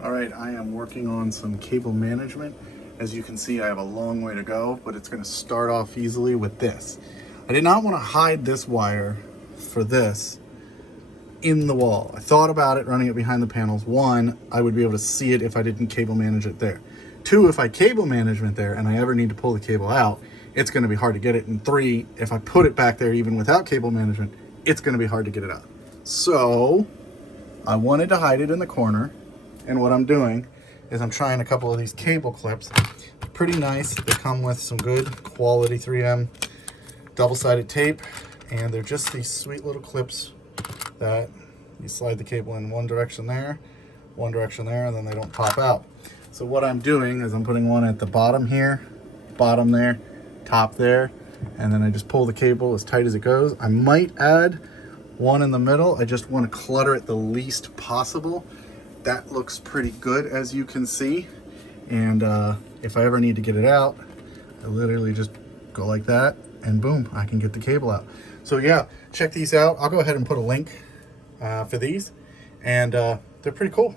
All right, I am working on some cable management. As you can see, I have a long way to go, but it's going to start off easily with this. I did not want to hide this wire for this in the wall. I thought about it running it behind the panels. One, I would be able to see it if I didn't cable manage it there. Two, if I cable management there and I ever need to pull the cable out, it's going to be hard to get it. And three, if I put it back there even without cable management, it's going to be hard to get it out. So I wanted to hide it in the corner. And what I'm doing is I'm trying a couple of these cable clips. Pretty nice. They come with some good quality 3M double-sided tape. And they're just these sweet little clips that you slide the cable in one direction there, and then they don't pop out. So what I'm doing is I'm putting one at the bottom here, bottom there, top there, and then I just pull the cable as tight as it goes. I might add one in the middle. I just want to clutter it the least possible. That looks pretty good, as you can see. And if I ever need to get it out, I literally just go like that and boom, I can get the cable out. So yeah, check these out. I'll go ahead and put a link for these, and they're pretty cool.